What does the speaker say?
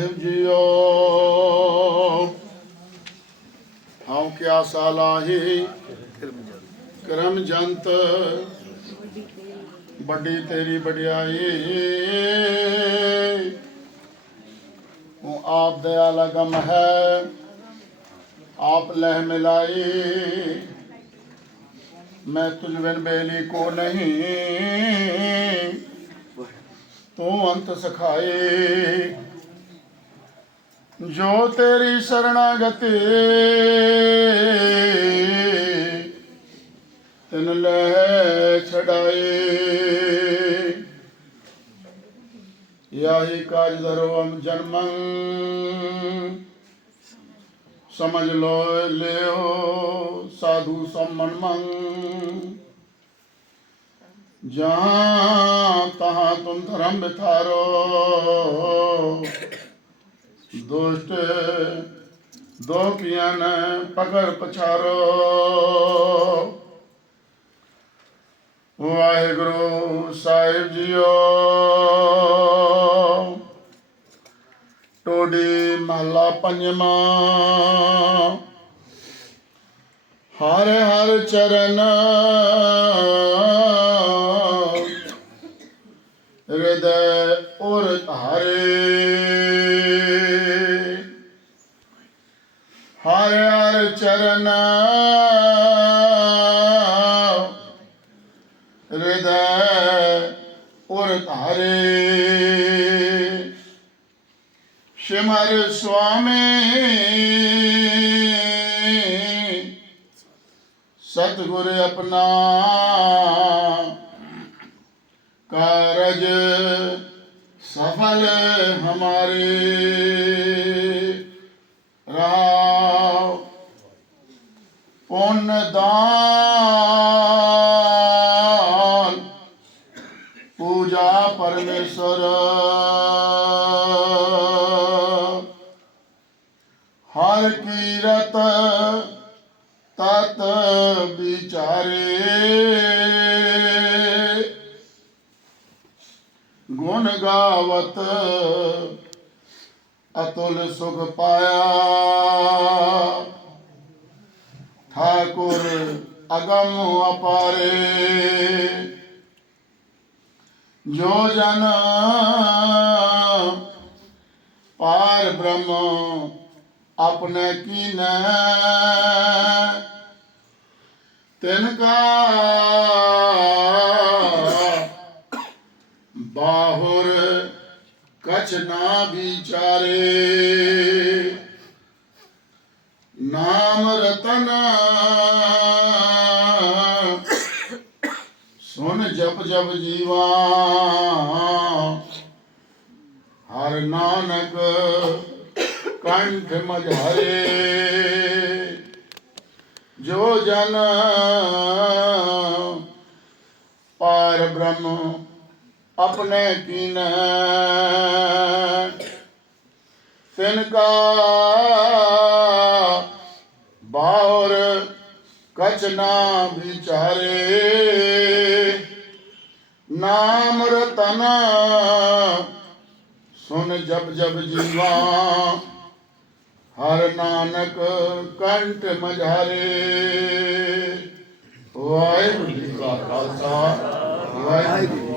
ਸਾਹਿਬ JIO ਹਉ ਕਿਆ ਸਾਲਾਹੀ। ਕਰਮ ਜੰਤ। ਵੱਡੀ ਤੇਰੀ ਵਡਿਆਈ। ਉਹ ਆਪ ਦਇਆ ਲਗਮ ਹੈ। ਆਪ ਲਹਿ ਮਿਲਾਈ। ਮੈਂ ਤੁਝ ਬਿਨ ਬੇਲੀ ਕੋ ਨਹੀਂ। ਤੂੰ ਅੰਤ ਸਖਾਏ ਜੋ ਤੇਰੀ ਸ਼ਰਣਾਗਤੀ ਤਿਨ ਲੈ ਛਡਾਏ ਯਾਹੀ ਕਾਜ ਦਰਵਮ ਜਨਮੰ। ਸਮਝ ਲੋ ਲਿਓ ਸਾਧੂ ਸਮਨ ਮੰਗ। ਜਹਾਂ ਤਹਾਂ ਤੁਮ ਧਰਮ ਬਿਥਾਰੋ ਦੁਸ਼ਟ ਦੋ ਕੀਆਂ ਪਕੜ ਪਛਾਰੋ। ਵਾਹਿਗੁਰੂ ਸਾਹਿਬ ਜੀਓ। ਟੋਡੀ ਮਹਲਾ ਪੰਜਵਾਂ। ਹਰ ਹਰ ਚਰਨ ਹਿਰਦੈ ਉਰ ਧਾਰੇ। ਹਰ ਹਰ ਚਰਨ ਹਿਰਦੈ ਉਰ ਧਾਰੇ। ਸਿਮਰ ਸੁਆਮੀ ਸਤਿਗੁਰ ਆਪਣਾ कारज सफल हमारे। रहा पुण्य दान पूजा परमेश्वर। हर कीरत तत् विचारे। ਗੁਣ ਗਾਵਤ? ਅਤੁਲ ਸੁਖ ਪਾਇਆ। ਠਾਕੁਰ ਅਗਮ ਅਪਾਰੇ। ਜੋ ਜਨ ਪਾਰ ਬ੍ਰਹਮ, ਆਪਣੇ ਕੀਨੈ ਤਿਨ ਕਾ ਬਾਹੁਰ ਕਛ ਨਾ ਵਿਚਾਰੇ। ਨਾਮ ਰਤਨ ਸੁਨ ਜਪ ਜਪ ਜੀਵਾ। ਹਰ ਨਾਨਕ ਕੰਠ ਮਝਾਰੇ। ਜੋ ਜਨ ਪਾਰ ਬ੍ਰਹਮ ਆਪਣੇ ਕੀਨੈ ਤਿਨ ਕਾ ਬਾਉਰ ਕਛ ਵਿਚਾਰੇ। ਨਾਮ ਰਤਨ ਸੁਨ ਜਪ ਜਪ ਜੀਵਾ। ਹਰ ਨਾਨਕ ਕੰਠ ਮਝਾਰੇ। ਵਾਹਿਗੁਰੂ ਜੀ ਕਾ ਖਾਲਸਾ, ਵਾਹਿਗੁਰੂ